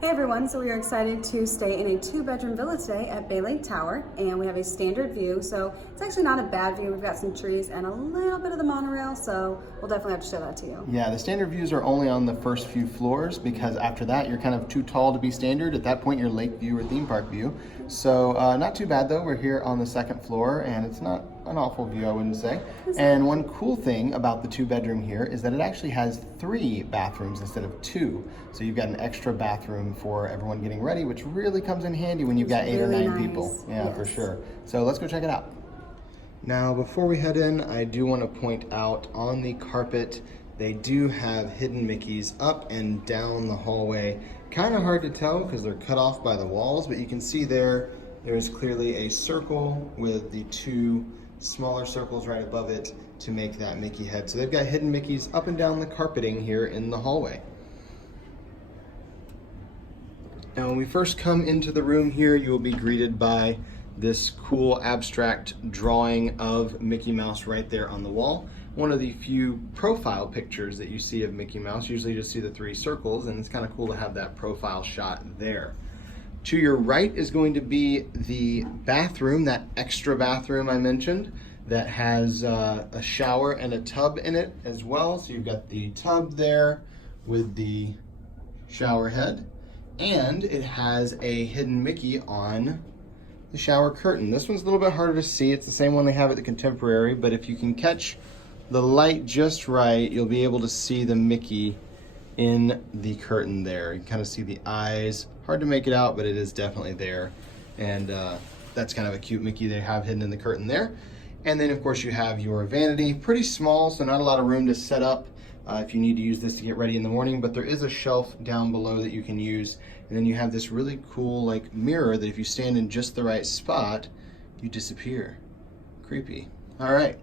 Hey everyone, so we are excited to stay in a 2-bedroom villa today at Bay Lake Tower, and we have a standard view, so it's actually not a bad view. We've got some trees and a little bit of the monorail, so we'll definitely have to show that to you. Yeah, the standard views are only on the first few floors because after that you're kind of too tall to be standard. At that point you're lake view or theme park view. So not too bad though. We're here on the second floor and it's not an awful view, I wouldn't say. And one cool thing about the 2-bedroom here is that it actually has 3 bathrooms instead of 2. So you've got an extra bathroom for everyone getting ready, which really comes in handy when you've got 8 or 9 people. Yeah, yes, for sure. So let's go check it out. Now, before we head in, I do want to point out on the carpet, they do have hidden Mickeys up and down the hallway. Kind of hard to tell because they're cut off by the walls, but you can see there is clearly a circle with the 2 smaller circles right above it to make that Mickey head. So they've got hidden Mickeys up and down the carpeting here in the hallway. Now, when we first come into the room here, you will be greeted by this cool abstract drawing of Mickey Mouse right there on the wall. One of the few profile pictures that you see of Mickey Mouse. Usually you just see the 3 circles, and it's kind of cool to have that profile shot there. To your right is going to be the bathroom, that extra bathroom I mentioned, that has a shower and a tub in it as well. So you've got the tub there with the shower head, and it has a hidden Mickey on the shower curtain. This one's a little bit harder to see. It's the same one they have at the Contemporary, but if you can catch the light just right, you'll be able to see the Mickey in the curtain there. You can kind of see the eyes. Hard to make it out, but it is definitely there. And that's kind of a cute Mickey they have hidden in the curtain there. And then of course you have your vanity, pretty small, so not a lot of room to set up if you need to use this to get ready in the morning, but there is a shelf down below that you can use. And then you have this really cool like mirror that if you stand in just the right spot, you disappear. Creepy. All right.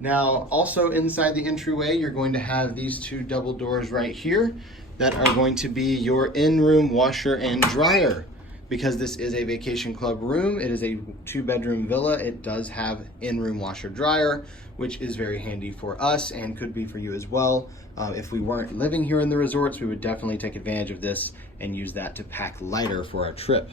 Now, also inside the entryway, you're going to have these 2 double doors right here that are going to be your in-room washer and dryer. Because this is a vacation club room, it is a 2-bedroom villa, it does have in-room washer dryer, which is very handy for us and could be for you as well. If we weren't living here in the resorts, we would definitely take advantage of this and use that to pack lighter for our trip.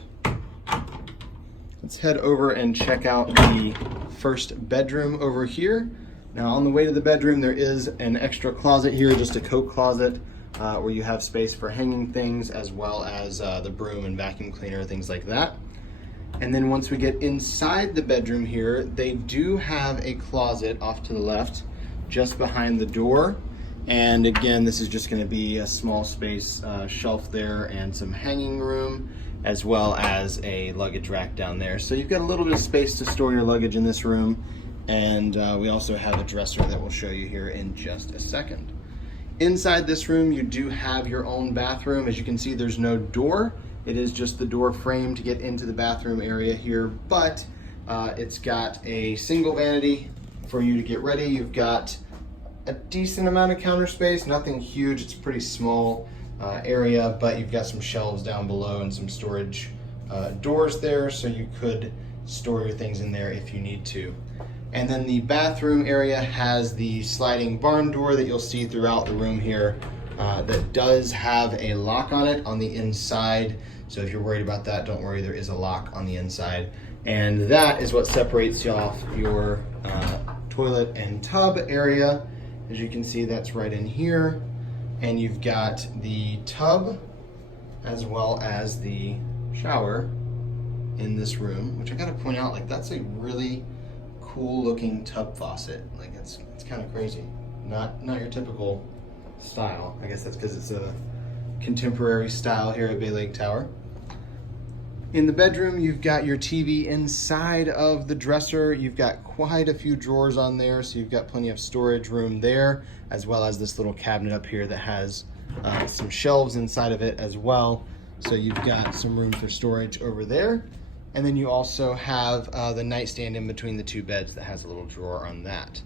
Let's head over and check out the first bedroom over here. Now on the way to the bedroom, there is an extra closet here, just a coat closet, where you have space for hanging things as well as the broom and vacuum cleaner, things like that. And then once we get inside the bedroom here, they do have a closet off to the left, just behind the door. And again, this is just gonna be a small space shelf there and some hanging room, as well as a luggage rack down there. So you've got a little bit of space to store your luggage in this room. And we also have a dresser that we'll show you here in just a second. Inside this room, you do have your own bathroom. As you can see, there's no door. It is just the door frame to get into the bathroom area here, but it's got a single vanity for you to get ready. You've got a decent amount of counter space, nothing huge. It's a pretty small area, but you've got some shelves down below and some storage doors there, so you could store your things in there if you need to. And then the bathroom area has the sliding barn door that you'll see throughout the room here that does have a lock on it on the inside. So if you're worried about that, don't worry, there is a lock on the inside. And that is what separates you off your toilet and tub area. As you can see, that's right in here. And you've got the tub as well as the shower in this room, which I gotta point out, like that's a really cool looking tub faucet. Like it's kind of crazy. Not your typical style. I guess that's because it's a contemporary style here at Bay Lake Tower. In the bedroom, you've got your TV inside of the dresser. You've got quite a few drawers on there, so you've got plenty of storage room there, as well as this little cabinet up here that has some shelves inside of it as well. So you've got some room for storage over there. And then you also have the nightstand in between the 2 beds that has a little drawer on that.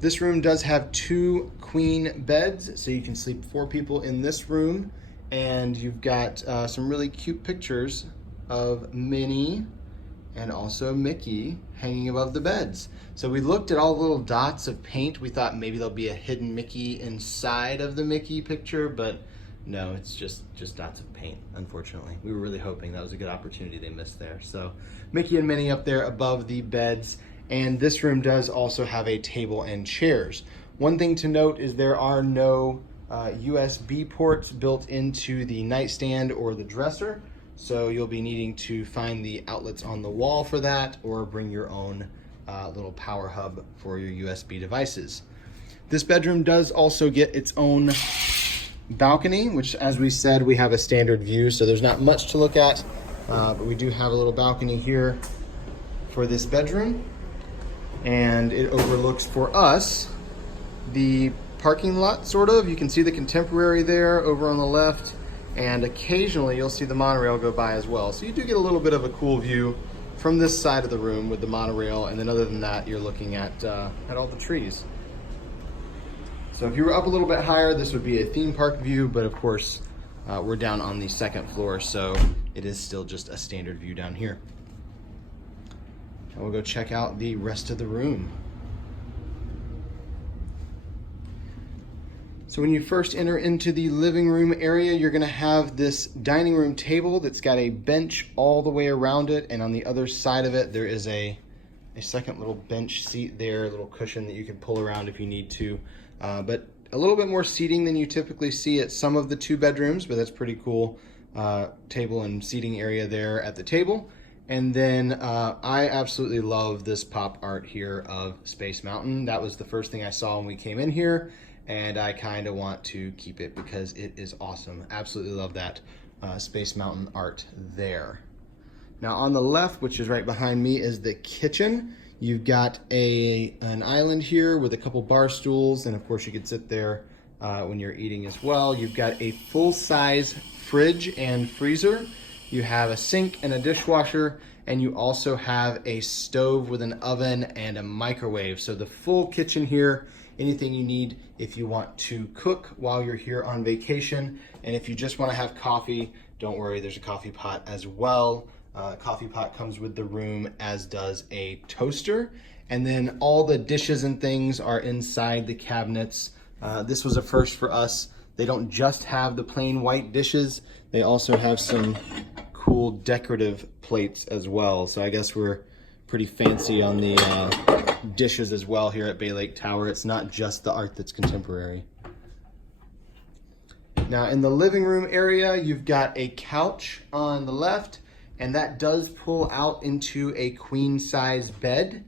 This room does have 2 queen beds, so you can sleep 4 people in this room. And you've got some really cute pictures of Minnie and also Mickey hanging above the beds. So we looked at all the little dots of paint. We thought maybe there'll be a hidden Mickey inside of the Mickey picture, but No, it's just dots of paint, unfortunately. We were really hoping that was a good opportunity they missed there. So Mickey and Minnie up there above the beds. And this room does also have a table and chairs. One thing to note is there are no USB ports built into the nightstand or the dresser. So you'll be needing to find the outlets on the wall for that, or bring your own little power hub for your USB devices. This bedroom does also get its own balcony, which, as we said, we have a standard view, so there's not much to look at, but we do have a little balcony here for this bedroom, and it overlooks for us the parking lot, sort of. You can see the Contemporary there over on the left, and occasionally you'll see the monorail go by as well. So you do get a little bit of a cool view from this side of the room with the monorail, and then other than that, you're looking at all the trees. So if you were up a little bit higher, this would be a theme park view, but of course, we're down on the second floor, so it is still just a standard view down here. And we'll go check out the rest of the room. So when you first enter into the living room area, you're gonna have this dining room table that's got a bench all the way around it, and on the other side of it, there is a second little bench seat there, a little cushion that you can pull around if you need to. But a little bit more seating than you typically see at some of the 2 bedrooms, but that's pretty cool. Table and seating area there at the table. And then I absolutely love this pop art here of Space Mountain. That was the first thing I saw when we came in here, and I kind of want to keep it because it is awesome. Absolutely love that Space Mountain art there. Now on the left, which is right behind me, is the kitchen. You've got an island here with a couple bar stools, and of course you could sit there when you're eating as well. You've got a full-size fridge and freezer. You have a sink and a dishwasher, and you also have a stove with an oven and a microwave. So the full kitchen here, anything you need if you want to cook while you're here on vacation. And if you just want to have coffee, don't worry, there's a coffee pot as well. Coffee pot comes with the room, as does a toaster. And then all the dishes and things are inside the cabinets. This was a first for us. They don't just have the plain white dishes. They also have some cool decorative plates as well. So I guess we're pretty fancy on the dishes as well here at Bay Lake Tower. It's not just the art that's contemporary. Now in the living room area, you've got a couch on the left, and that does pull out into a queen size bed,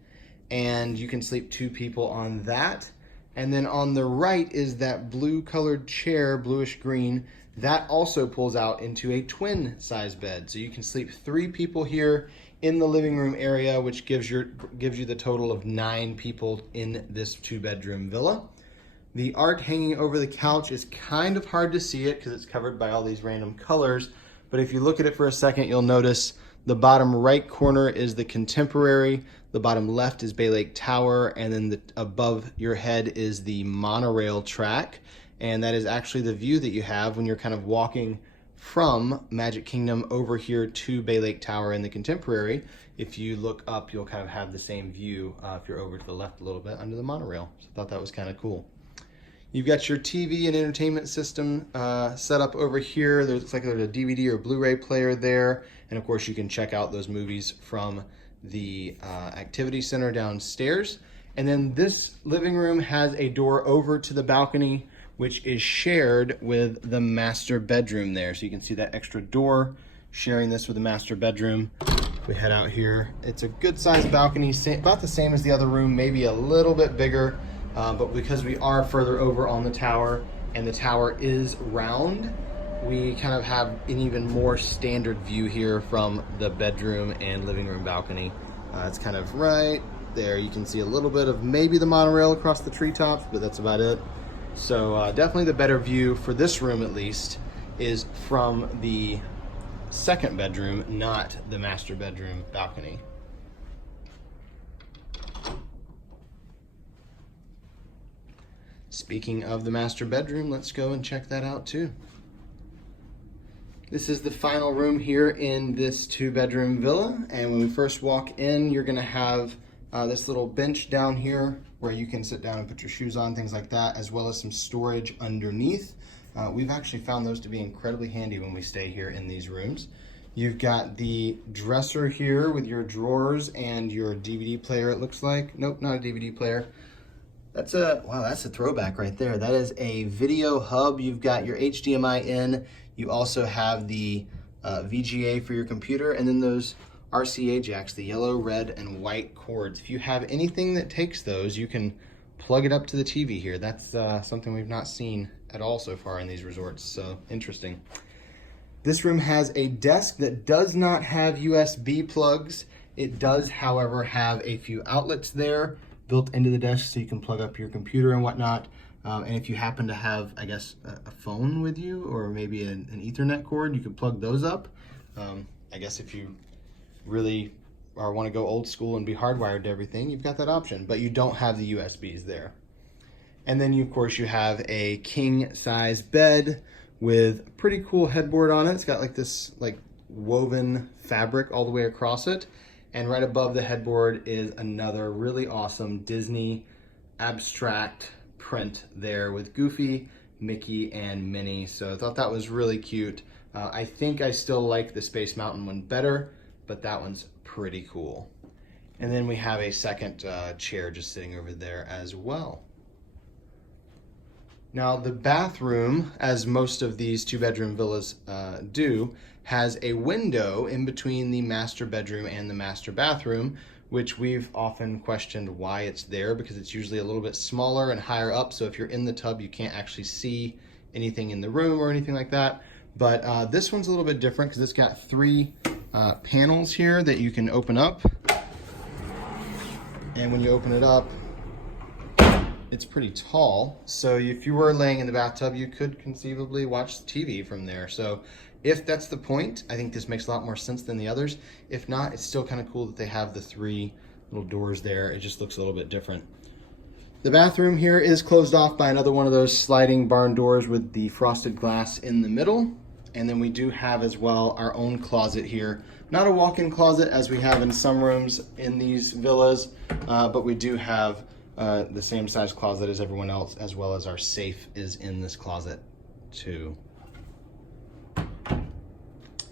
and you can sleep 2 people on that. And then on the right is that blue colored chair, bluish green, that also pulls out into a twin size bed. So you can sleep 3 people here in the living room area, which gives you the total of 9 people in this 2-bedroom villa. The art hanging over the couch is kind of hard to see it because it's covered by all these random colors. But if you look at it for a second, you'll notice the bottom right corner is the Contemporary, the bottom left is Bay Lake Tower, and then above your head is the monorail track. And that is actually the view that you have when you're kind of walking from Magic Kingdom over here to Bay Lake Tower and the Contemporary. If you look up, you'll kind of have the same view if you're over to the left a little bit under the monorail. So I thought that was kind of cool. You've got your TV and entertainment system set up over here. Looks like there's a DVD or Blu-ray player there. And of course you can check out those movies from the activity center downstairs. And then this living room has a door over to the balcony, which is shared with the master bedroom there. So you can see that extra door sharing this with the master bedroom. We head out here. It's a good sized balcony, about the same as the other room, maybe a little bit bigger. But because we are further over on the tower and the tower is round, we kind of have an even more standard view here from the bedroom and living room balcony. It's kind of right there. You can see a little bit of maybe the monorail across the treetops, but that's about it. So definitely the better view for this room, at least, is from the second bedroom, not the master bedroom balcony. Speaking of the master bedroom, let's go and check that out too. This is the final room here in this 2-bedroom villa, and when we first walk in, you're gonna have this little bench down here where you can sit down and put your shoes on, things like that, as well as some storage underneath. We've actually found those to be incredibly handy when we stay here in these rooms. You've got the dresser here with your drawers and your DVD player, it looks like. Nope, not a DVD player. That's a throwback right there. That is a video hub. You've got your HDMI in. You also have the VGA for your computer, and then those RCA jacks, the yellow, red, and white cords. If you have anything that takes those, you can plug it up to the TV here. That's something we've not seen at all so far in these resorts, so interesting. This room has a desk that does not have USB plugs. It does, however, have a few outlets there built into the desk so you can plug up your computer and whatnot. And if you happen to have, I guess, a phone with you or maybe an Ethernet cord, you can plug those up. I guess if you really want to go old school and be hardwired to everything, you've got that option, but you don't have the USBs there. And then, of course, you have a king size bed with a pretty cool headboard on it. It's got like this woven fabric all the way across it. And right above the headboard is another really awesome Disney abstract print there with Goofy, Mickey, and Minnie. So I thought that was really cute. I think I still like the Space Mountain one better, but that one's pretty cool. And then we have a second chair just sitting over there as well. Now the bathroom, as most of these 2-bedroom villas do, has a window in between the master bedroom and the master bathroom, which we've often questioned why it's there, because it's usually a little bit smaller and higher up, so if you're in the tub you can't actually see anything in the room or anything like that. But this one's a little bit different because it's got 3 panels here that you can open up, and when you open it up, it's pretty tall, so if you were laying in the bathtub, you could conceivably watch TV from there. So if that's the point, I think this makes a lot more sense than the others. If not, it's still kind of cool that they have the 3 little doors there. It just looks a little bit different. The bathroom here is closed off by another one of those sliding barn doors with the frosted glass in the middle. And then we do have as well our own closet here. Not a walk-in closet as we have in some rooms in these villas, but we do have the same size closet as everyone else, as well as our safe is in this closet too.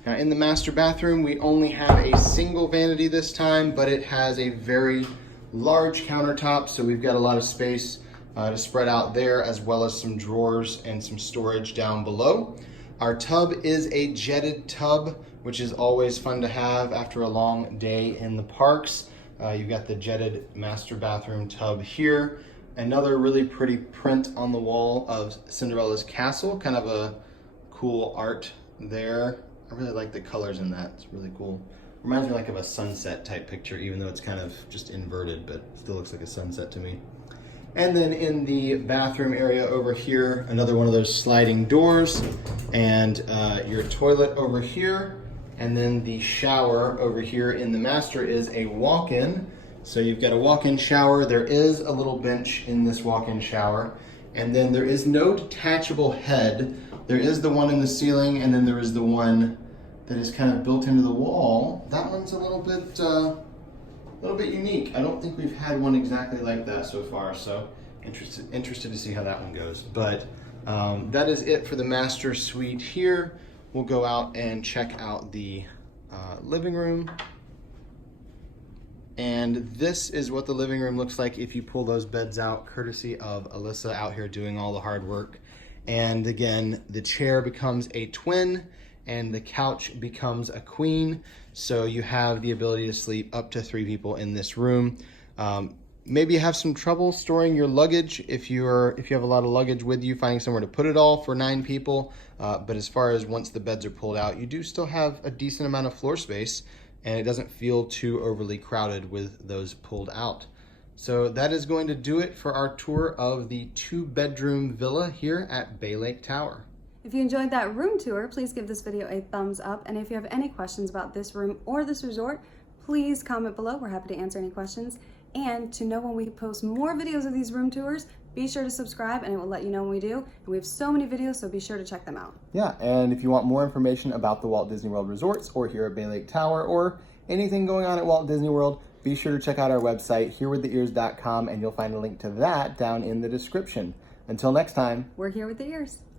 Now in the master bathroom, we only have a single vanity this time, but it has a very large countertop, so we've got a lot of space to spread out there, as well as some drawers and some storage down below. Our tub is a jetted tub, which is always fun to have after a long day in the parks. You've got the jetted master bathroom tub here. Another really pretty print on the wall of Cinderella's castle, kind of a cool art there. I really like the colors in that, it's really cool. Reminds me like of a sunset type picture, even though it's kind of just inverted, but still looks like a sunset to me. And then in the bathroom area over here, another one of those sliding doors, and your toilet over here. And then the shower over here in the master is a walk-in. So you've got a walk-in shower. There is a little bench in this walk-in shower. And then there is no detachable head. There is the one in the ceiling, and then there is the one that is kind of built into the wall. That one's a little bit unique. I don't think we've had one exactly like that so far, so interested to see how that one goes. But that is it for the master suite here. We'll go out and check out the living room. And this is what the living room looks like if you pull those beds out, courtesy of Alyssa out here doing all the hard work. And again, the chair becomes a twin and the couch becomes a queen. So you have the ability to sleep up to 3 people in this room. Maybe you have some trouble storing your luggage if you have a lot of luggage with you, finding somewhere to put it all for 9 people. But as far as once the beds are pulled out, you do still have a decent amount of floor space, and it doesn't feel too overly crowded with those pulled out. So that is going to do it for our tour of the 2-bedroom villa here at Bay Lake Tower. If you enjoyed that room tour, please give this video a thumbs up. And if you have any questions about this room or this resort, please comment below. We're happy to answer any questions. And to know when we post more videos of these room tours, be sure to subscribe and it will let you know when we do. And we have so many videos, so be sure to check them out. Yeah, and if you want more information about the Walt Disney World resorts or here at Bay Lake Tower or anything going on at Walt Disney World, be sure to check out our website, herewiththeears.com, and you'll find a link to that down in the description. Until next time, we're here with the ears.